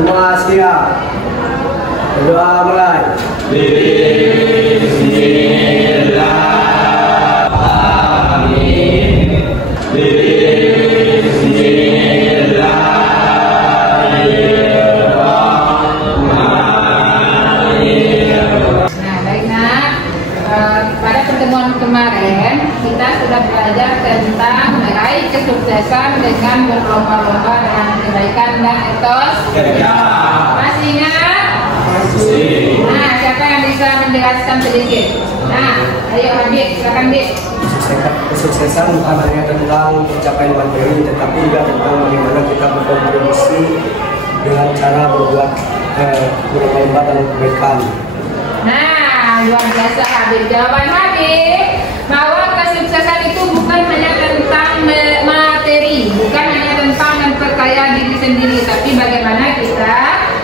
Semua siap. Berdoa mulai. Pada pertemuan kemarin kita sudah belajar tentang meraih kesuksesan dengan berlomba-lomba dalam kebaikan dan etos kerja. Masih ingat? Masih. Nah, siapa yang bisa menjelaskan sedikit? Nah, ayo Habib, silakan Habib. Kesuksesan bukan hanya tentang pencapaian materi, tetapi juga tentang bagaimana kita berkontribusi dengan cara berbuat berlomba dalam kebaikan. Nah, luar biasa Habib. Jawaban Habib bahwa kesuksesan itu bukan hanya tentang materi, bukan hanya tentang memperkaya diri sendiri, tapi bagaimana kita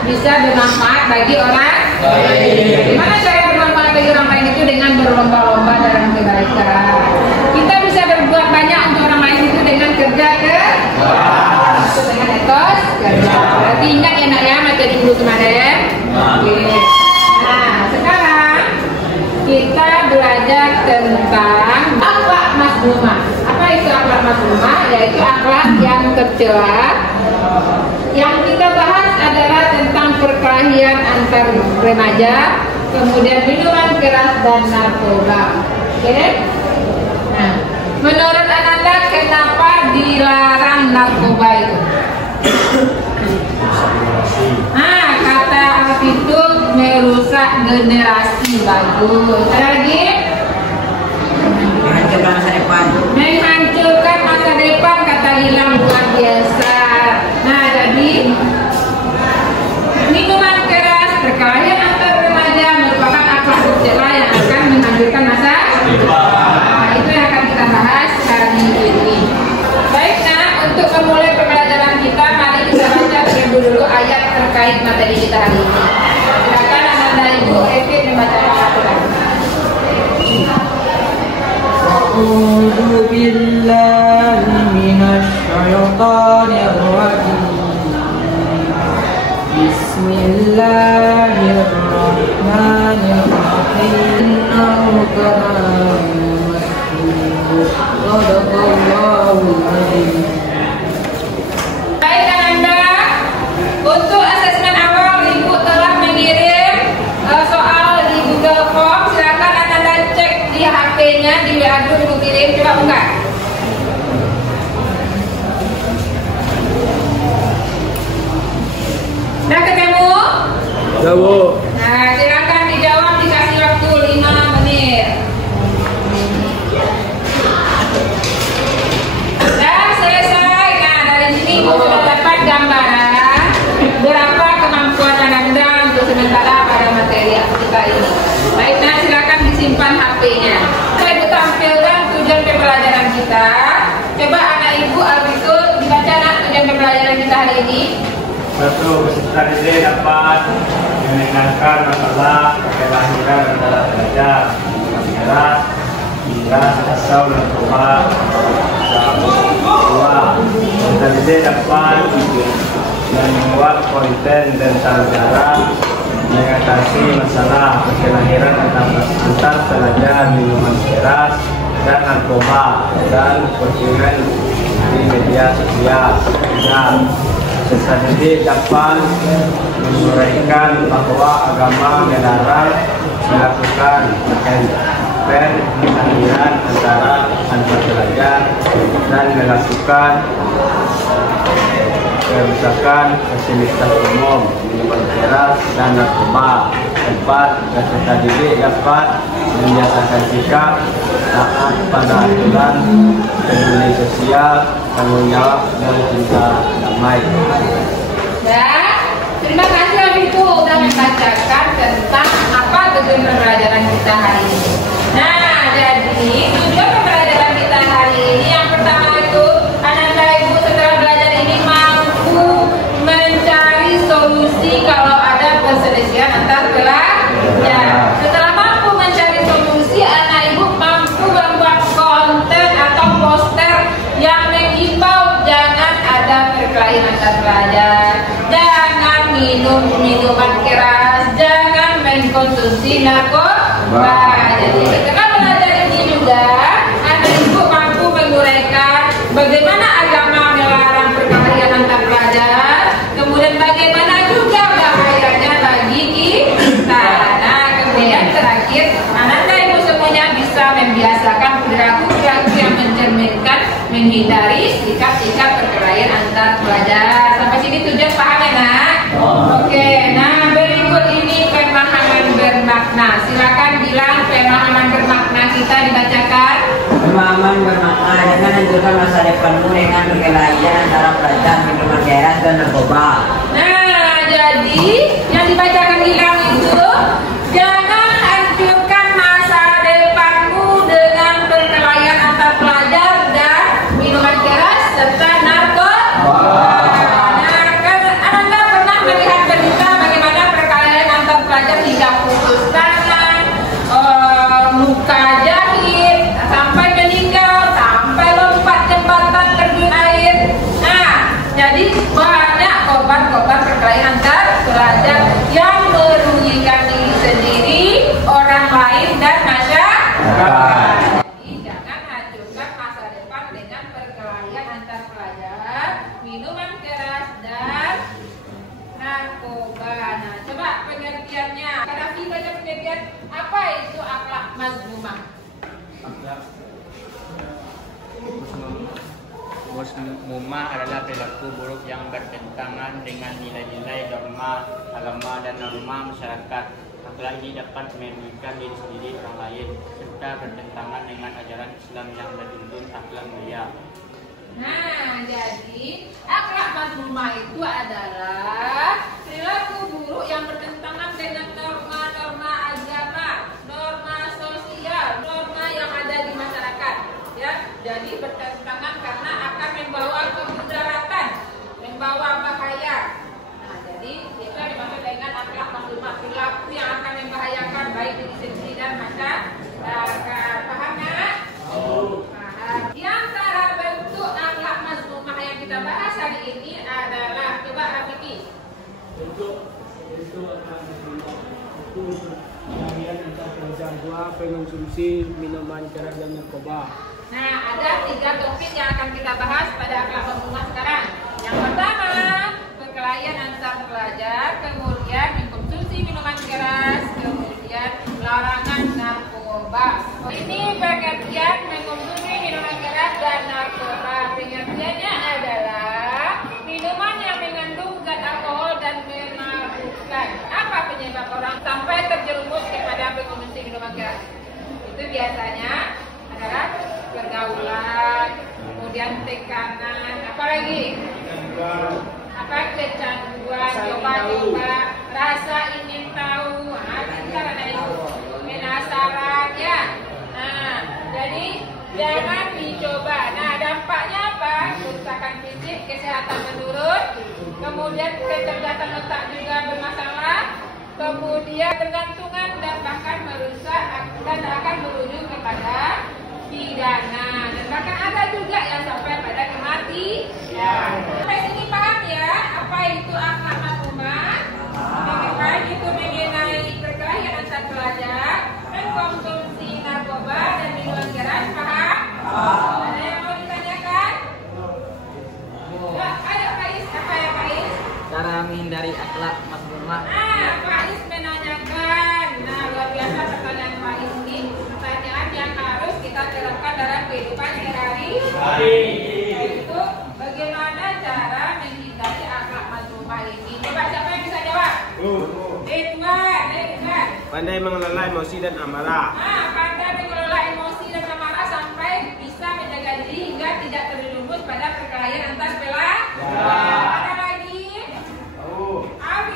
bisa bermanfaat bagi orang lain. Bagaimana cara bermanfaat bagi orang lain itu dengan berlomba-lomba dalam kebaikan. Kita bisa berbuat banyak untuk orang lain itu dengan kerja keras, dengan etos kerja. Berarti ingat ya nak ya materi dulu kemarin. Oke. Nah, sekarang kita belajar tentang akhlak mazmumah. Apa itu akhlak mazmumah? Yaitu akhlak yang tercela. Yang kita bahas adalah tentang perkelahian antar remaja, kemudian minuman keras dan narkoba. Oke? Nah, menurut Ananda kenapa dilarang narkoba itu? Nah, kata Alf itu merusak generasi. Bagus. Lagi? Menghancurkan masa depan. Menghancurkan masa depan, kata Ilham, luar biasa. Nah, jadi minuman keras, perkelahian antar remaja merupakan akhlak tercela yang akan menghancurkan masa depan. Nah, itu yang akan kita bahas hari ini. Baik, nah, untuk memulai pembelajaran kita, mari kita baca terlebih dulu ayat terkait materi kita hari ini. Silakan Ananda Ibu Evi membacakan Al-Quran. A'udzu billahi minasy syaithanir rajim. Bismillahirrahmanirrahim. Innahu kana mas'ul. Shadaqallahul adzim. Baik Ananda, untuk asesmen awal Ibu telah mengirim soal di Google Form. Silakan Ananda cek di HP-nya, di WA Ibu kirim, coba buka. Udah ketemu? Ya, Bu. Nah, silakan dijawab, dikasih waktu 5 menit. Dan selesai. Nah, dari sini Ibu sudah dapat gambaran berapa kemampuan Ananda untuk sementara pada materi kita ini. Baik, nah silakan disimpan HP-nya. Saya Ibu tampilkan tujuan pembelajaran kita. Coba anak Ibu Albisul dibaca nak tujuan pembelajaran kita hari ini. Satu, peserta didik dapat meningkatkan masalah kelahiran antara pelajar, keras, miras, asal narkoba. Dua, peserta didik dapat membuat konten tentang cara mengatasi masalah kelahiran antar pelajar, minuman keras dan narkoba dan postingan di media sosial. Peserta didik dapat menguraikan bahwa agama melarang melakukan campaign pengalihan antara antar pelajar dan melakukan kerusakan fasilitas umum, minuman keras dan narkoba. Empat, peserta didik dapat menyatakan sikap taat pada aturan peduli sosial, tanggung jawab dan cinta damai. Ya, terima kasih Ibu sudah membacakan tentang apa tujuan pembelajaran kita hari ini. Nah, jadi tujuan pembelajaran kita hari ini yang pertama itu Ananda Ibu setelah belajar ini mampu mencari solusi kalau ada perselisihan antar pelajar. Setelah mampu mencari solusi, anak Ibu mampu membuat konten atau poster yang mengimbau jangan ada perkelahian antar pelajar, jangan minum minuman keras, jangan mengkonsumsi narkoba. Jadi ketika belajar ini juga anak ibu mampu menguraikan bagaimana agama melarang perkelahian antar pelajar, kemudian bagaimana juga bahayanya bagi kita. Nah, kemudian terakhir, anak ibu semuanya bisa membiasakan perilaku-perilaku yang mencerminkan menghindari sikap-sikap perkelahian antar pelajar. Sampai sini tujuan paham ya nak? Oke, nah berikut ini pemahaman bermakna. Silakan bilang pemahaman bermakna kita dibacakan. Pemahaman bermakna dengan menentukan masa depanmu dengan perkelahian antara pelajar, minuman keras dan narkoba. Nah, jadi yang dibacakan hilang itu jangan hancurkan masa depanmu dengan perkelahian antar pelajar dan minuman keras serta narkoba. Nah, kan Anda pernah melihat berita bagaimana perkelahian antar pelajar hingga putus tangan, luka jahit, sampai meninggal, sampai lompat jembatan terjun air. Nah, jadi banyak korban-korban perkelahian antar pelajar yang merugikan diri sendiri, orang lain dan masyarakat. Jadi jangan hancurkan masa depan dengan perkelahian antar pelajar, minuman keras dan narkoba. Nah, coba pengertiannya. Kadafi baca pengertian apa itu akhlak mazmumah? Mazmumah adalah perilaku buruk yang bertentangan dengan nilai-nilai dogma agama dan norma masyarakat. Akhlak ini dapat merugikan diri sendiri, orang lain, serta bertentangan dengan ajaran Islam yang menuntut akhlak mulia. Nah, jadi akhlak mazmumah itu adalah perilaku buruk yang bertentangan dengan norma-norma agama, norma sosial, norma yang ada di masyarakat. Ya, jadi bertentangan karena akan membawa kemudaratan, membawa bahaya. Nah, jadi itu dimaksud dengan akhlak mazmumah, perilaku yang akan membahayakan baik diri sendiri dan masyarakat. Paham ya? Paham. Di antara bentuk akhlak mazmumah yang kita bahas hari ini adalah, coba Rafiki. Bentuk akhlak mazmumah itu perkelahian antar pelajar, dua, mengkonsumsi minuman keras dan narkoba. Nah, ada 3 topik yang akan kita bahas pada akhlak mazmumah sekarang. Yang pertama, perkelahian antar pelajar, kemudian mengkonsumsi minuman keras, kemudian larangan narkoba. Ini pengertian mengkonsumsi minuman keras dan narkoba. Pengertiannya adalah minuman yang mengandung zat alkohol dan memabukkan. Apa penyebab orang sampai terjerumus kepada mengkonsumsi minuman keras? Itu biasanya adalah pergaulan, kemudian tekanan, apalagi kecanduan, coba-coba, rasa ingin tahu, karena itu penasaran ya. Nah, jadi jangan dicoba. Nah, dampaknya apa? Kerusakan fisik, kesehatan menurun, kemudian kecerdasan otak juga bermasalah, kemudian tergantungan dan bahkan merusak dan akan berujung kepada pidana, dan bahkan ada juga yang sampai pada kematian. Sampai sini paham ya apa itu akhlak mazmumah? Baik itu mengenai perkelahian antar pelajar, mengkonsumsi narkoba dan minuman keras, paham? Ada yang mau ditanyakan? Ya, ayo Faiz, apa ya Faiz? Cara menghindari akhlak mazmumah. Faiz menanyakan. Nah, luar biasa pertanyaan Faiz ini. Pertanyaan yang harus kita terapkan dalam kehidupan sehari-hari. Yaitu bagaimana cara menghindari akhlak mazmumah ini. Coba siapa yang bisa jawab? Ridwan. Pandai mengelola emosi dan amarah. Pandai mengelola emosi dan amarah sampai bisa menjaga diri hingga tidak terjerumus pada perkelahian antar pelajar. Ada lagi?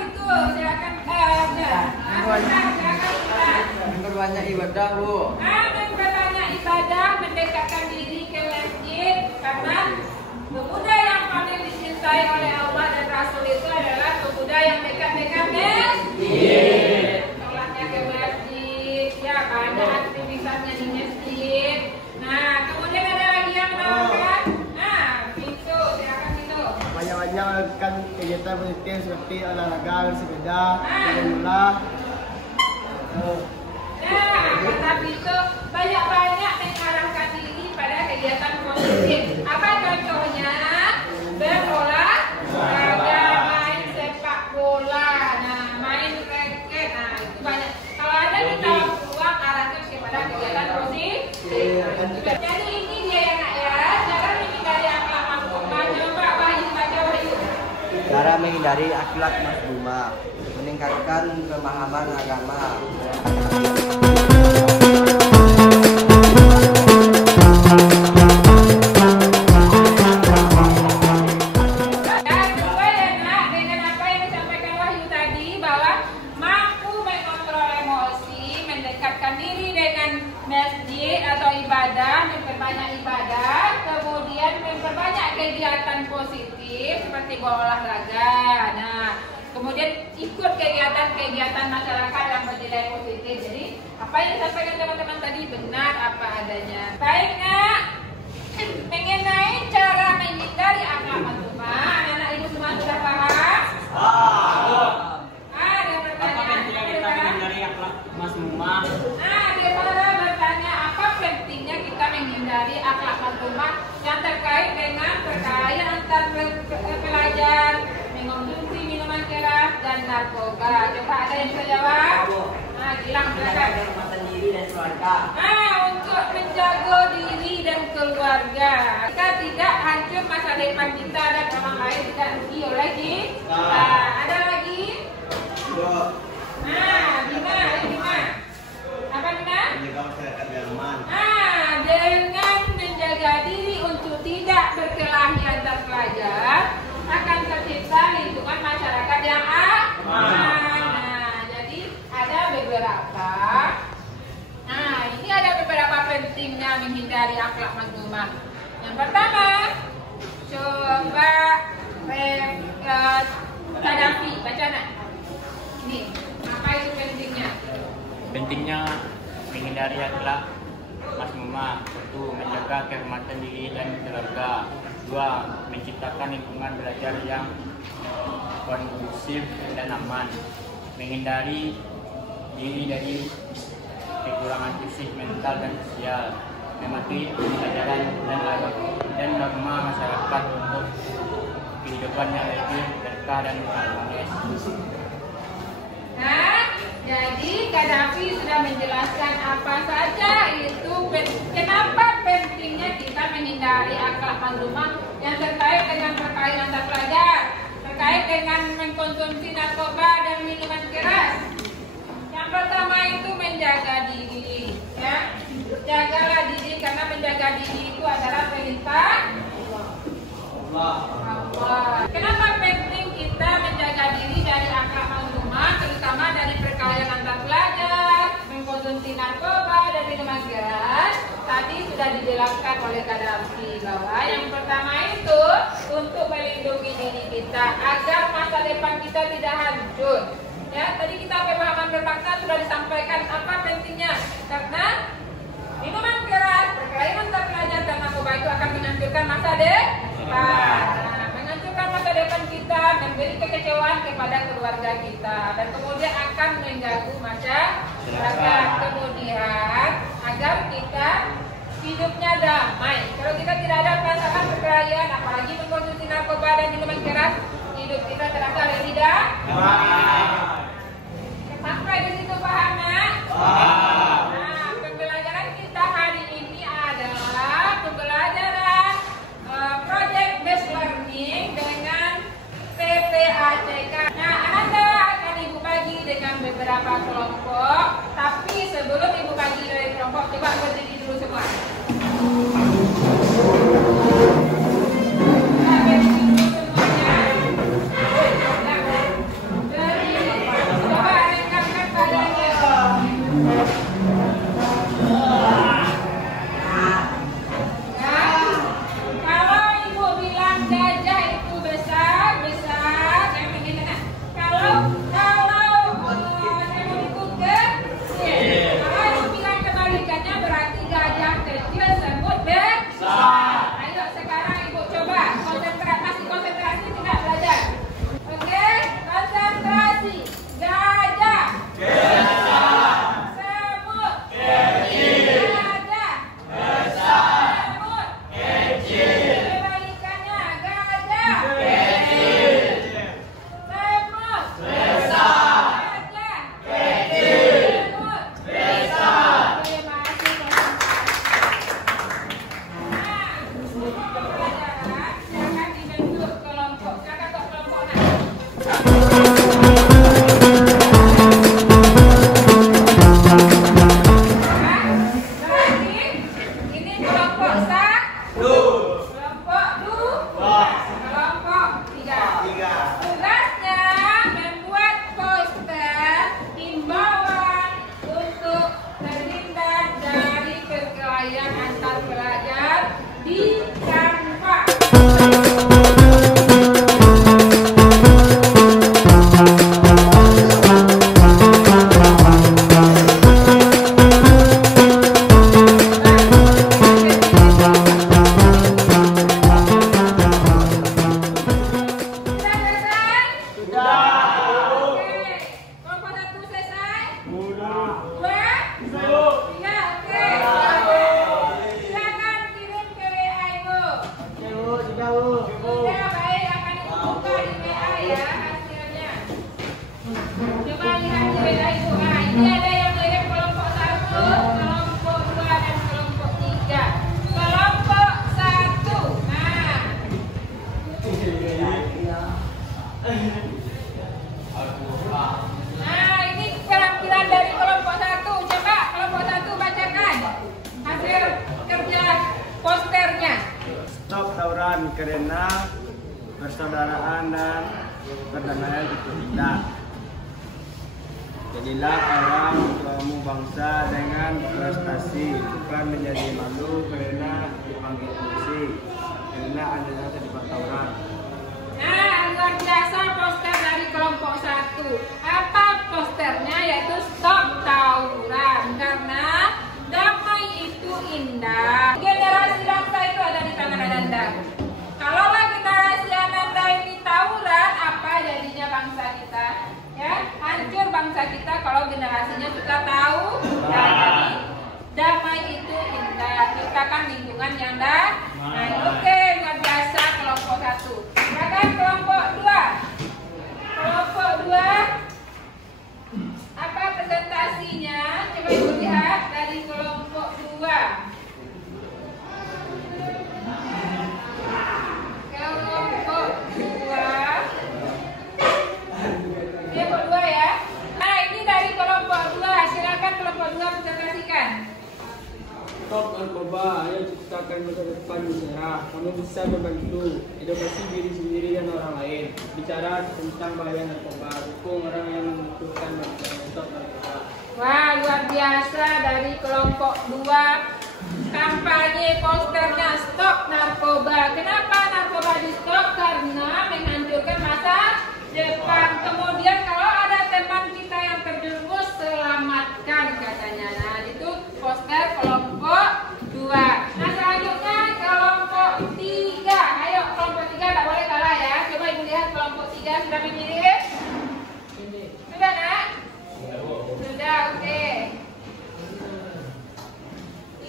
Itu silakan. Memperbanyak ibadah, Bu. Memperbanyak ibadah, mendekatkan diri ke masjid, karena pemuda yang paling dicintai oleh Allah dan Rasul itu adalah pemuda yang dekat-dekat masjid. Sholatnya ke masjid, ya banyak aktivitasnya di masjid. Nah, kemudian ada lagi yang melakukan. Nah, pintu, silakan pintu. Banyak-banyak kan kegiatan rutin seperti olahraga bersepeda, jalan bola. Nah, kata itu banyak-banyak mengarahkan diri pada kegiatan positif. Apa contohnya? Berolahraga, main sepak bola, nah main raket, nah itu banyak. Kalau ada kita peluang arahkan kepada kegiatan positif. Jadi ini dia ya nak ya, cara menghindari akhlak mazmumah. Coba Wahyu baca Wahyu. Cara menghindari akhlak mazmumah, meningkatkan pemahaman agama. Dan gue enak dengan apa yang disampaikan Wahyu tadi bahwa mampu mengontrol emosi, mendekatkan diri dengan masjid atau ibadah, memperbanyak ibadah, kemudian memperbanyak kegiatan positif seperti berolahraga. Nah, kemudian ikut kegiatan-kegiatan masyarakat yang bernilai positif. Jadi apa yang disampaikan teman-teman tadi benar apa adanya. Baik nak, mengenai cara menghindari akhlak mazmumah, anak-anak ibu semua sudah paham? Ada pertanyaan? mazmumah. Ada para bertanya apa pentingnya kita menghindari akhlak mazmumah yang terkait dengan perkelahian antar pelajar, mengonsumsi minuman keras dan narkoba. Coba ada yang bisa jawab? Nah, Gilang silakan. Kehormatan diri dan keluarga. Untuk menjaga diri dan keluarga, kita tidak hancur masa depan kita dan orang lain tidak rugi oleh kita. Ada lagi? Bima. Apa Bima? Menjaga masyarakat yang aman. Dengan menjaga diri untuk tidak berkelahi antar pelajar, akan tercipta lingkungan masyarakat yang aman. Jadi ada beberapa. Ini ada beberapa pentingnya menghindari akhlak mazmumah. Yang pertama, coba Kadafi, baca nak. Ini, apa itu pentingnya? Pentingnya menghindari akhlak mazmumah. 1. Menjaga kehormatan diri dan keluarga. 2. Menciptakan lingkungan belajar yang kondusif dan aman. Menghindari diri dari kekurangan fisik, mental, dan sosial. Mematuhi pelajaran dan norma masyarakat untuk kehidupan yang lebih berkah dan harmonis. Jadi Kadafi sudah menjelaskan apa saja itu kenapa pentingnya kita menghindari akhlak mazmumah yang terkait dengan perkelahian antar pelajar, terkait dengan mengkonsumsi narkoba dan minuman keras. Yang pertama itu menjaga diri, ya. Jagalah diri karena menjaga diri itu adalah perintah Allah. Kenapa penting kita menjaga diri dari akhlak mazmumah, terutama dari perkelahian antar pelajar, mengkonsumsi narkoba dan minuman keras? Tadi sudah dijelaskan oleh Kadafi bahwa yang pertama itu untuk melindungi diri kita agar masa depan kita tidak hancur. Ya, tadi kita pemahaman berbangsa sudah disampaikan apa pentingnya, karena minuman keras, perkelahian antar pelajar dan narkoba itu akan menghancurkan masa depan. Menghancurkan masa depan kita, memberi kekecewaan kepada keluarga kita, dan kemudian akan mengganggu masyarakat. Kemudian agar kita hidupnya damai. Kalau kita tidak ada perasaan perkelahian, apalagi mengkonsumsi narkoba dan minuman keras, hidup kita terasa lebih damai. Sampai di situ paham ya? Pembelajaran kita hari ini adalah pembelajaran project based learning dengan PPACK. Nah, Anda akan Ibu bagi dengan beberapa kelompok, tapi sebelum Ibu bagi dari kelompok, coba berdiri dulu semua. Berdiri dulu semuanya. Nah, ini penampilan dari kelompok 1. Coba kelompok 1 bacakan hasil kerja posternya. Stop tawuran karena persaudaraan dan perdamaian itu indah. Jadilah orang kamu bangsa dengan prestasi, bukan menjadi malu karena dipanggil polisi, karena adanya terlibat tawuran. Nah, luar biasa poster dari kelompok 1. Apa posternya? Yaitu stop tawuran karena damai itu indah. Generasi bangsa itu ada di tangan Ananda. Kalaulah generasi Ananda ini tawuran, apa jadinya bangsa kita? Ya, hancur bangsa kita kalau generasinya suka tahu. Jadi damai itu indah. Ciptakan lingkungan yang damai. Oke, luar biasa kelompok 1. Silakan kelompok 2. Kelompok 2, apa presentasinya? Coba ibu lihat dari kelompok 2. Kelompok 2. Kelompok 2 ya. Nah, ini dari kelompok 2. Silakan kelompok 2 presentasikan. Stop narkoba, ayo ciptakan masa depan yang cerah. Kamu bisa membantu edukasi diri sendiri dan orang lain. Bicara tentang bahaya narkoba, dukung orang yang membutuhkan bantuan. Stop narkoba. Wah, luar biasa dari kelompok 2. Kampanye posternya stop narkoba. Kenapa narkoba di stop? Karena menghancurkan masa depan. Kemudian kalau ada teman kita yang terjerumus, selamatkan katanya. Nah, itu poster kelompok 2. Nah, selanjutnya kelompok 3. Ayo kelompok 3 tak boleh kalah ya. Coba ibu lihat kelompok 3 sudah mirip. Sudah nak? Sudah, oke.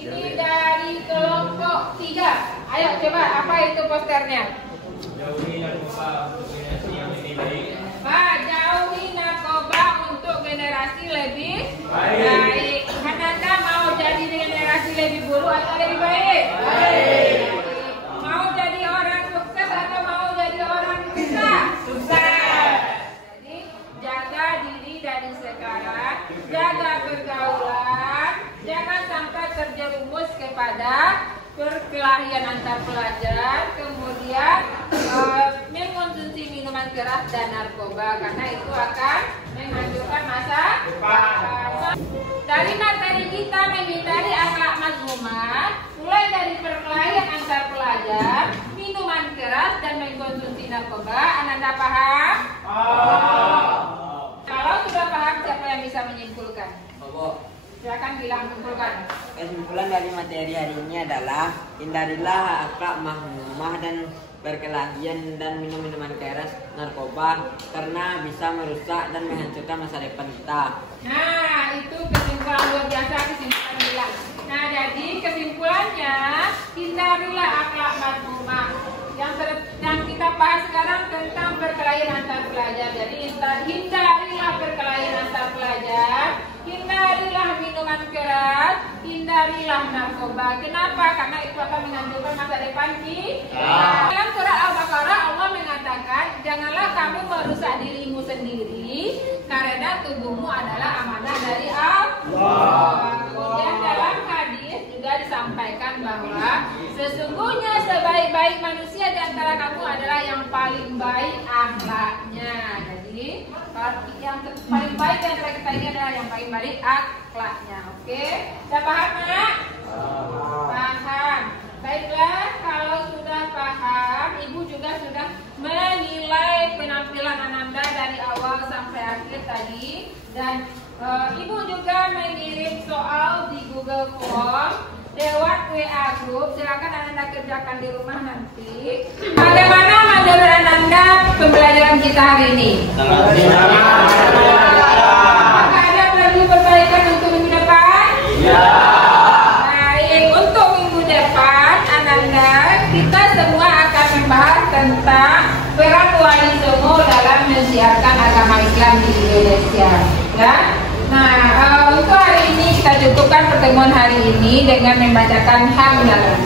Ini dari kelompok 3. Ayo coba, apa itu posternya? Jauhi narkoba untuk generasi yang lebih baik. Pak, jauhi narkoba untuk generasi lebih baik. Ananda mau jadi generasi lebih buruk atau lebih baik? Baik. Mau jadi orang sukses atau mau jadi orang susah? Sukses. Jadi jaga diri dari sekarang, jaga pergaulan, jangan sampai terjerumus kepada perkelahian antar pelajar, kemudian mengkonsumsi minuman keras dan narkoba, karena itu akan menghancurkan masa depan. Dari materi kita menghindari akhlak mazmumah, mulai dari perkelahian antar pelajar, minuman keras dan mengkonsumsi narkoba. Ananda paham? Kalau sudah paham, siapa yang bisa menyimpulkan? Silakan bilang kumpulkan. Kesimpulan dari materi hari ini adalah hindarilah akhlak mazmumah dan perkelahian dan minum-minuman keras, narkoba, karena bisa merusak dan menghancurkan masa depan kita. Nah, itu kesimpulan luar biasa, kesimpulan bilang. Nah, jadi kesimpulannya hindarilah akhlak mazmumah. Yang kita bahas sekarang tentang perkelahian antar pelajar. Jadi hindarilah perkelahian antar pelajar, hindarilah minuman keras, hindarilah narkoba. Kenapa? Karena itu akan menghancurkan masa depan kita. Dalam surah Al-Baqarah Allah mengatakan, janganlah kamu merusak dirimu sendiri, karena tubuhmu adalah amanah dari Allah. Kemudian dalam hadis juga disampaikan bahwa sesungguhnya sebaik-baik manusia di antara kamu adalah yang paling baik akhlaknya. Jadi yang paling baik di antara kita ini adalah yang paling baik akhlaknya. Oke, sudah paham nak? Paham. Baiklah, kalau sudah paham, ibu juga sudah menilai penampilan Ananda dari awal sampai akhir tadi, dan ibu juga mengirim soal di Google Form lewat WA Group. Silakan Ananda kerjakan di rumah nanti. Bagaimana menurut Ananda pembelajaran kita hari ini? Apakah ada perlu perbaikan untuk minggu depan? Iya. Baik, untuk minggu depan Ananda, kita semua akan membahas tentang peran wali songo dalam mensiarkan agama Islam di Indonesia. Ya. Nah, untuk hari ini kita cukupkan pertemuan hari ini dengan membacakan hamdalah.